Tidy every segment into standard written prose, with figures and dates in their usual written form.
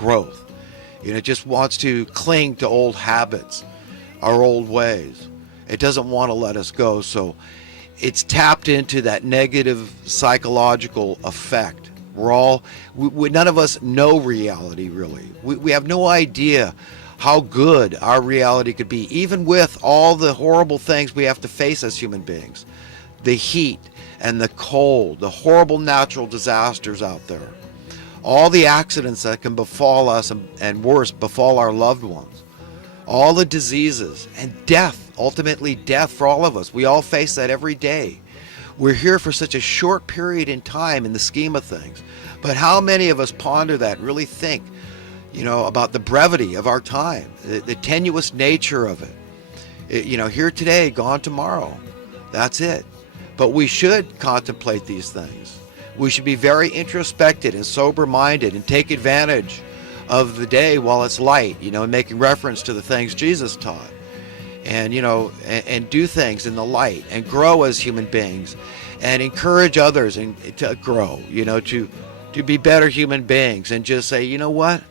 growth. It just wants to cling to old habits, our old ways. It doesn't want to let us go. So it's tapped into that negative psychological effect. None of us know reality, really. We have no idea how good our reality could be, even with all the horrible things we have to face as human beings. The heat and the cold, the horrible natural disasters out there, all the accidents that can befall us and worse, befall our loved ones, all the diseases and death, ultimately death for all of us. We all face that every day. We're here for such a short period in time in the scheme of things. But how many of us ponder that, really think, about the brevity of our time, the tenuous nature of it. Here today, gone tomorrow. That's it. But we should contemplate these things. We should be very introspective and sober-minded and take advantage of the day while it's light, making reference to the things Jesus taught. And, and do things in the light and grow as human beings and encourage others and to grow, to be better human beings, and just say, you know what?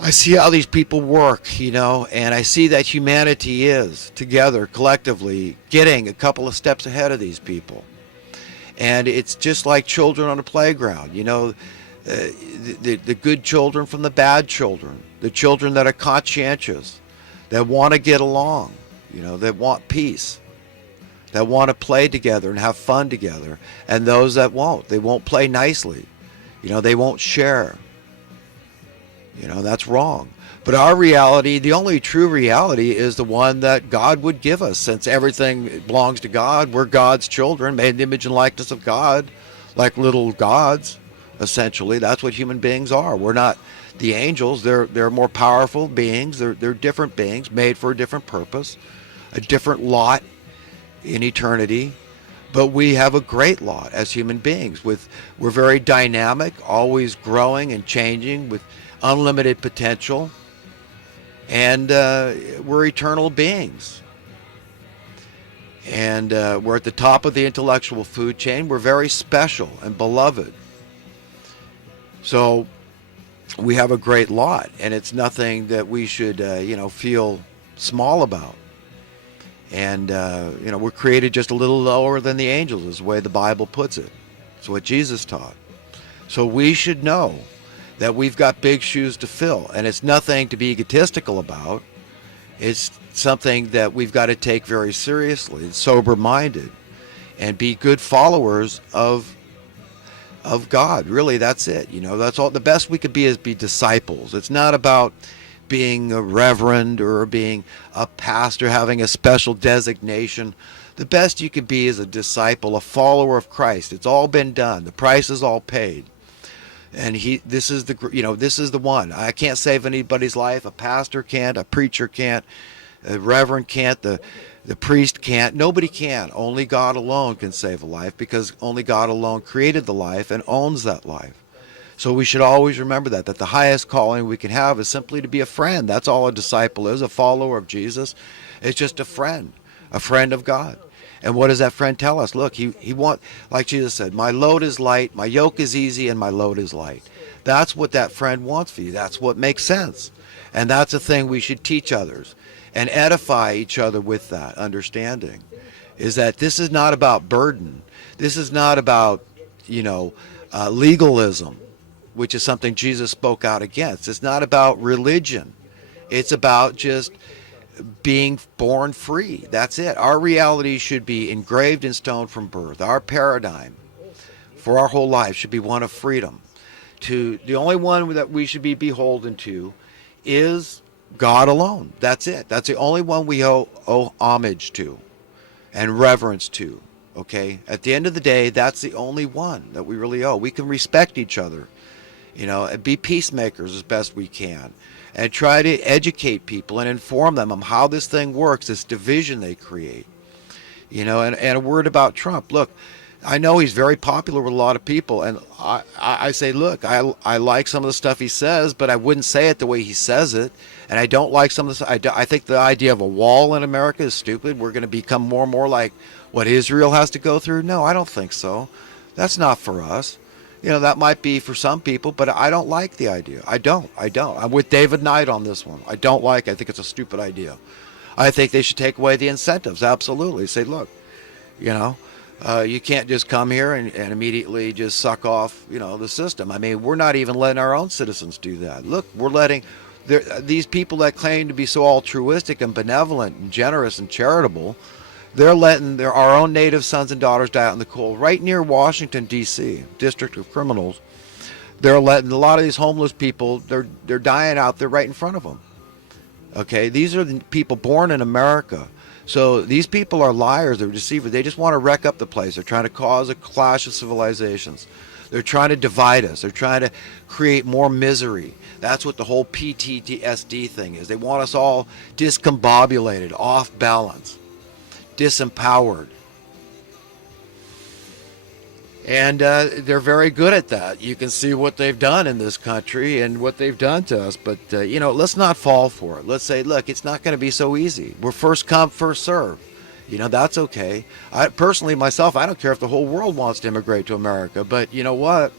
I see how these people work, and I see that humanity is together, collectively, getting a couple of steps ahead of these people. And it's just like children on a playground, the good children from the bad children, the children that are conscientious, that want to get along, that want peace, that want to play together and have fun together, and those that won't. They won't play nicely. They won't share. That's wrong. But our reality, the only true reality, is the one that God would give us. Since everything belongs to God, we're God's children, made in the image and likeness of God, like little gods, essentially. That's what human beings are. We're not the angels. They're more powerful beings. They're different beings, made for a different purpose, a different lot in eternity. But we have a great lot as human beings. We're very dynamic, always growing and changing, with unlimited potential, and we're eternal beings. And we're at the top of the intellectual food chain. We're very special and beloved. So we have a great lot, and it's nothing that we should, feel small about. And, we're created just a little lower than the angels, is the way the Bible puts it. It's what Jesus taught. So we should know that we've got big shoes to fill, and it's nothing to be egotistical about. It's something that we've got to take very seriously, and sober-minded, and be good followers of God. Really, that's it. That's all. The best we could be is be disciples. It's not about being a reverend or being a pastor, having a special designation. The best you could be is a disciple, a follower of Christ. It's all been done. The price is all paid. And this is the one. I can't save anybody's life. A pastor can't, a preacher can't, a reverend can't, the priest can't. Nobody can. Only God alone can save a life, because only God alone created the life and owns that life. So we should always remember that the highest calling we can have is simply to be a friend. That's all a disciple is, a follower of Jesus. It's just a friend of God. And what does that friend tell us? Look, he want, like Jesus said, my load is light, my yoke is easy, and my load is light. That's what that friend wants for you. That's what makes sense. And that's a thing we should teach others and edify each other with that understanding, is that this is not about burden. This is not about, legalism, which is something Jesus spoke out against. It's not about religion. It's about just being born free. That's it. Our reality should be engraved in stone from birth. Our paradigm for our whole life should be one of freedom. The only one that we should be beholden to is God alone. That's it. That's the only one we owe homage to and reverence to. Okay? At the end of the day, that's the only one that we really owe. We can respect each other, and be peacemakers as best we can, and try to educate people and inform them on how this thing works, this division they create. And a word about Trump. Look, I know he's very popular with a lot of people, and I say, look, I like some of the stuff he says, but I wouldn't say it the way he says it. And I don't like some of the stuff. I think the idea of a wall in America is stupid. We're going to become more and more like what Israel has to go through. No, I don't think so. That's not for us. That might be for some people, but I don't like the idea. I don't. I'm with David Knight on this one. I don't like it. I think it's a stupid idea. I think they should take away the incentives. Absolutely. Say, look, you know, you can't just come here and immediately just suck off, the system. I mean, we're not even letting our own citizens do that. Look, we're letting these people that claim to be so altruistic and benevolent and generous and charitable, they're letting our own native sons and daughters die out in the cold. Right near Washington, D.C., District of Criminals, they're letting a lot of these homeless people, they're dying out there right in front of them. Okay, these are the people born in America. So these people are liars, they're deceivers. They just want to wreck up the place. They're trying to cause a clash of civilizations. They're trying to divide us. They're trying to create more misery. That's what the whole PTSD thing is. They want us all discombobulated, off balance, disempowered. And they're very good at that. You can see what they've done in this country and what they've done to us. But, let's not fall for it. Let's say, look, it's not going to be so easy. We're first come, first serve. That's okay. I personally, myself, I don't care if the whole world wants to immigrate to America. But you know what?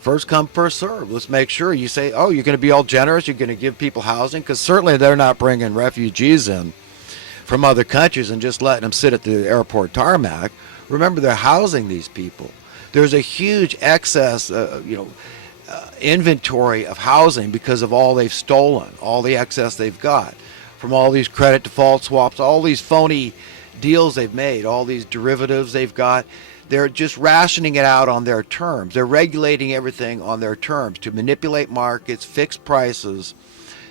First come, first serve. Let's make sure you say, oh, you're going to be all generous. You're going to give people housing. Because certainly they're not bringing refugees in from other countries and just letting them sit at the airport tarmac. Remember, they're housing these people. There's a huge excess, inventory of housing because of all they've stolen, all the excess they've got from all these credit default swaps, all these phony deals they've made, all these derivatives they've got. They're just rationing it out on their terms. They're regulating everything on their terms to manipulate markets, fix prices,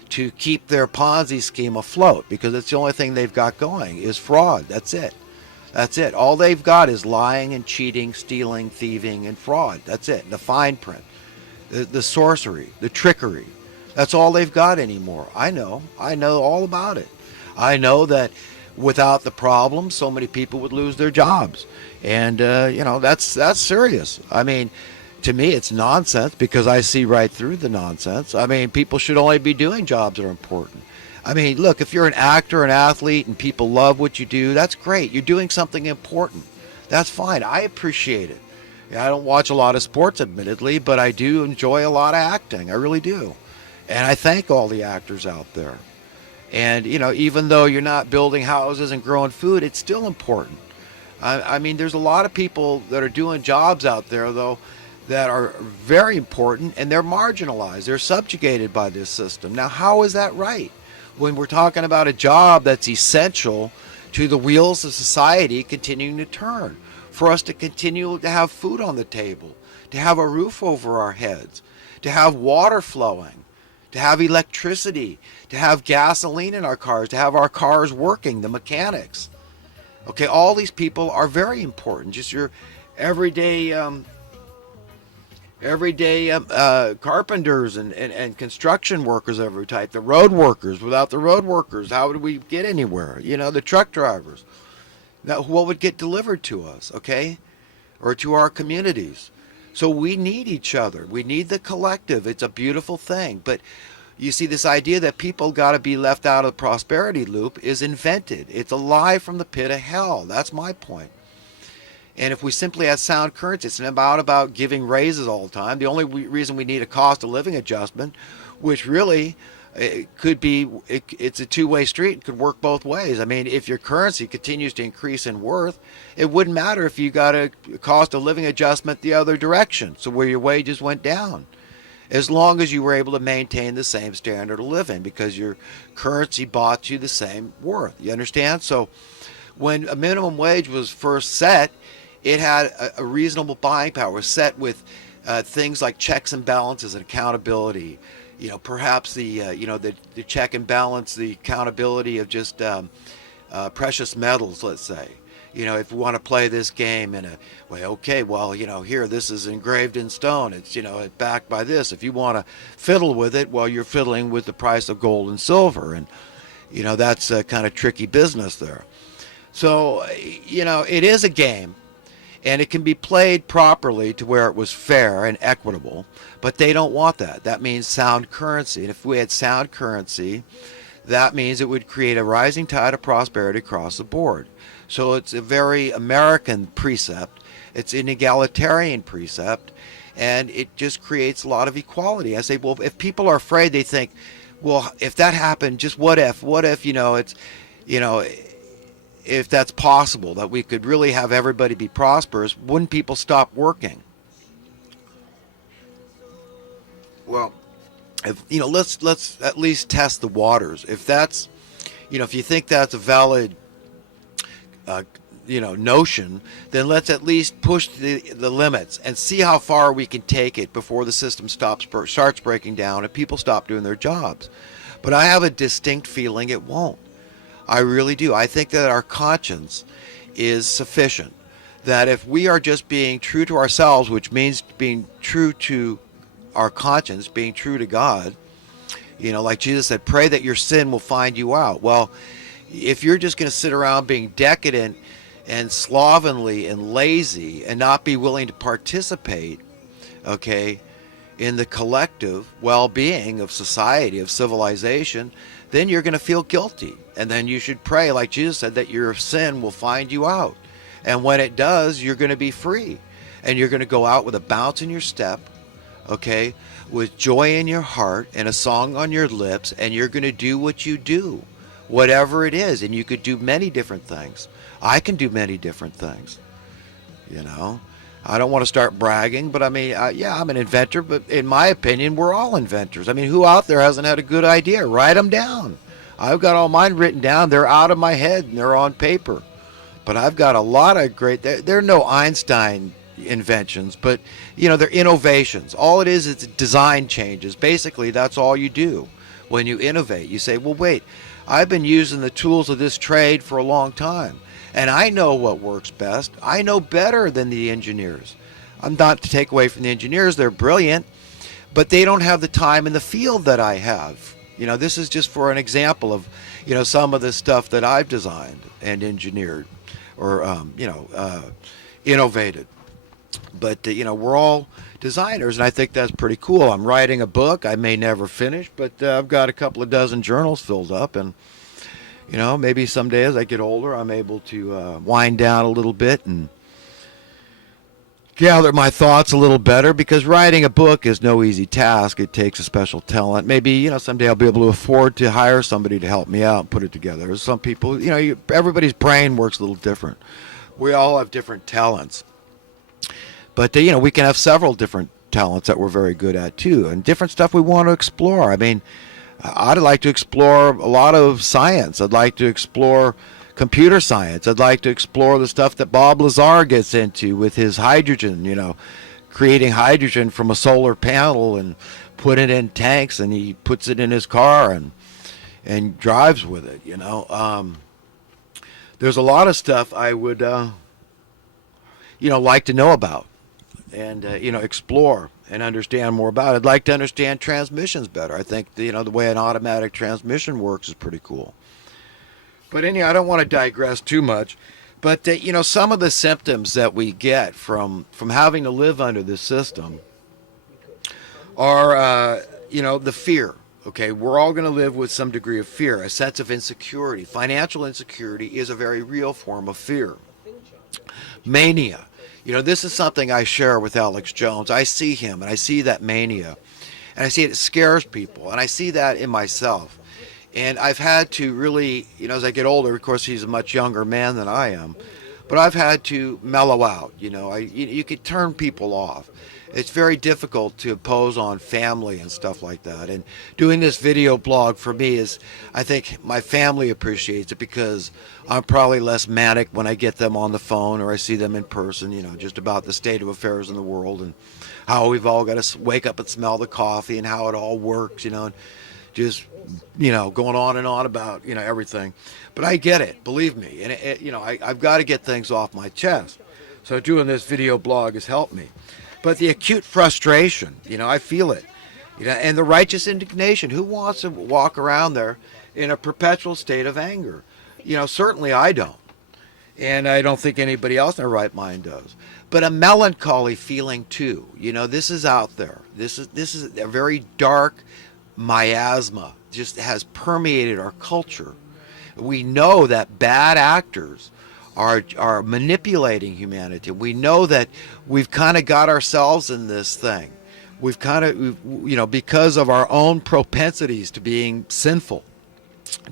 to keep their Ponzi scheme afloat, because it's the only thing they've got going is fraud. That's it. That's it. All they've got is lying and cheating, stealing, thieving, and fraud. That's it. The fine print, the sorcery, the trickery. That's all they've got anymore. I know all about it. I know that without the problem, so many people would lose their jobs. And, that's serious. I mean, to me, it's nonsense because I see right through the nonsense. I mean, people should only be doing jobs that are important. I mean, look, if you're an actor, an athlete, and people love what you do, that's great. You're doing something important. That's fine. I appreciate it. I don't watch a lot of sports, admittedly, but I do enjoy a lot of acting. I really do. And I thank all the actors out there. And, even though you're not building houses and growing food, it's still important. I mean, there's a lot of people that are doing jobs out there, though, that are very important, and they're marginalized. They're subjugated by this system. Now, how is that right? When we're talking about a job that's essential to the wheels of society continuing to turn, for us to continue to have food on the table, to have a roof over our heads, to have water flowing, to have electricity, to have gasoline in our cars, to have our cars working, the mechanics. Okay, all these people are very important. Just your everyday carpenters and construction workers of every type, the road workers. Without the road workers, how would we get anywhere? The truck drivers. Now, what would get delivered to us, okay? Or to our communities. So we need each other. We need the collective. It's a beautiful thing. But you see, this idea that people got to be left out of the prosperity loop is invented. It's a lie from the pit of hell. That's my point. And if we simply had sound currency, it's not about giving raises all the time. The only reason we need a cost of living adjustment, which really it's a two-way street. It could work both ways. I mean, if your currency continues to increase in worth, it wouldn't matter if you got a cost of living adjustment the other direction, so where your wages went down, as long as you were able to maintain the same standard of living because your currency bought you the same worth. You understand? So when a minimum wage was first set, it had a reasonable buying power, set with things like checks and balances and accountability. Perhaps the check and balance, the accountability of just precious metals, let's say. If we want to play this game in a way, okay, well, here, this is engraved in stone. It's, it's backed by this. If you want to fiddle with it, well, you're fiddling with the price of gold and silver. And, that's a kind of tricky business there. So, it is a game. And it can be played properly to where it was fair and equitable, but they don't want that. That means sound currency. And if we had sound currency, that means it would create a rising tide of prosperity across the board. So it's a very American precept, It's an egalitarian precept, and it just creates a lot of equality. I say, well, if people are afraid, they think, well, if that happened, just what if? What if, it's, you know, if that's possible, that we could really have everybody be prosperous, wouldn't people stop working? Well, if let's at least test the waters. If that's, if you think that's a valid notion, then let's at least push the limits and see how far we can take it before the system starts breaking down and people stop doing their jobs. But I have a distinct feeling it won't. I really do. I think that our conscience is sufficient. That if we are just being true to ourselves, which means being true to our conscience, being true to God, like Jesus said, pray that your sin will find you out. Well, if you're just going to sit around being decadent and slovenly and lazy and not be willing to participate, okay, in the collective well-being of society, of civilization, then you're going to feel guilty. And then you should pray, like Jesus said, that your sin will find you out. And when it does, you're going to be free. And you're going to go out with a bounce in your step, okay, with joy in your heart and a song on your lips, and you're going to do what you do, whatever it is. And you could do many different things. I can do many different things, I don't want to start bragging, but I mean, yeah, I'm an inventor, but in my opinion, we're all inventors. I mean, who out there hasn't had a good idea? Write them down. I've got all mine written down. They're out of my head and they're on paper. But I've got a lot of great, they're no Einstein inventions, but, they're innovations. All it is design changes. Basically, that's all you do when you innovate. You say, well, wait, I've been using the tools of this trade for a long time. And I know what works best. I know better than the engineers. I'm not to take away from the engineers. They're brilliant, but they don't have the time in the field that I have. This is just for an example of, some of the stuff that I've designed and engineered or, innovated. But, we're all designers, and I think that's pretty cool. I'm writing a book. I may never finish, but I've got a couple of dozen journals filled up, and maybe someday as I get older, I'm able to wind down a little bit and gather my thoughts a little better, because writing a book is no easy task. It takes a special talent. Maybe, someday I'll be able to afford to hire somebody to help me out and put it together. There's some people, everybody's brain works a little different. We all have different talents. But, we can have several different talents that we're very good at, too, and different stuff we want to explore. I mean, I'd like to explore a lot of science. I'd like to explore computer science. I'd like to explore the stuff that Bob Lazar gets into with his hydrogen, creating hydrogen from a solar panel and put it in tanks, and he puts it in his car and drives with it, There's a lot of stuff I would, like to know about and, explore and understand more about it. I'd like to understand transmissions better. I think, the way an automatic transmission works is pretty cool. But anyhow, I don't want to digress too much. But, some of the symptoms that we get from having to live under this system are, the fear. Okay, we're all going to live with some degree of fear, a sense of insecurity. Financial insecurity is a very real form of fear. Mania. This is something I share with Alex Jones. I see him, and I see that mania, and I see it scares people, and I see that in myself. And I've had to really, as I get older, of course, he's a much younger man than I am, but I've had to mellow out. You could turn people off. It's very difficult to impose on family and stuff like that. And doing this video blog for me is, I think my family appreciates it, because I'm probably less manic when I get them on the phone or I see them in person, just about the state of affairs in the world and how we've all got to wake up and smell the coffee and how it all works, and just, going on and on about, everything. But I get it, believe me. And, I've got to get things off my chest. So doing this video blog has helped me. But the acute frustration, I feel it, and the righteous indignation. Who wants to walk around there in a perpetual state of anger? Certainly I don't. And I don't think anybody else in their right mind does. But a melancholy feeling too. This is out there. This is a very dark miasma, just has permeated our culture. We know that bad actors are manipulating humanity. We know that we've kind of got ourselves in this thing. We've kind of, you know, because of our own propensities to being sinful,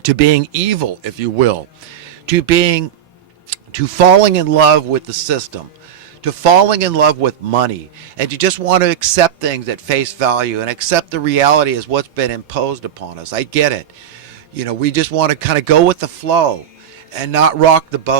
to being evil, if you will, to falling in love with the system, to falling in love with money, and to just want to accept things at face value and accept the reality as what's been imposed upon us. I get it. You know, we just want to kind of go with the flow and not rock the boat.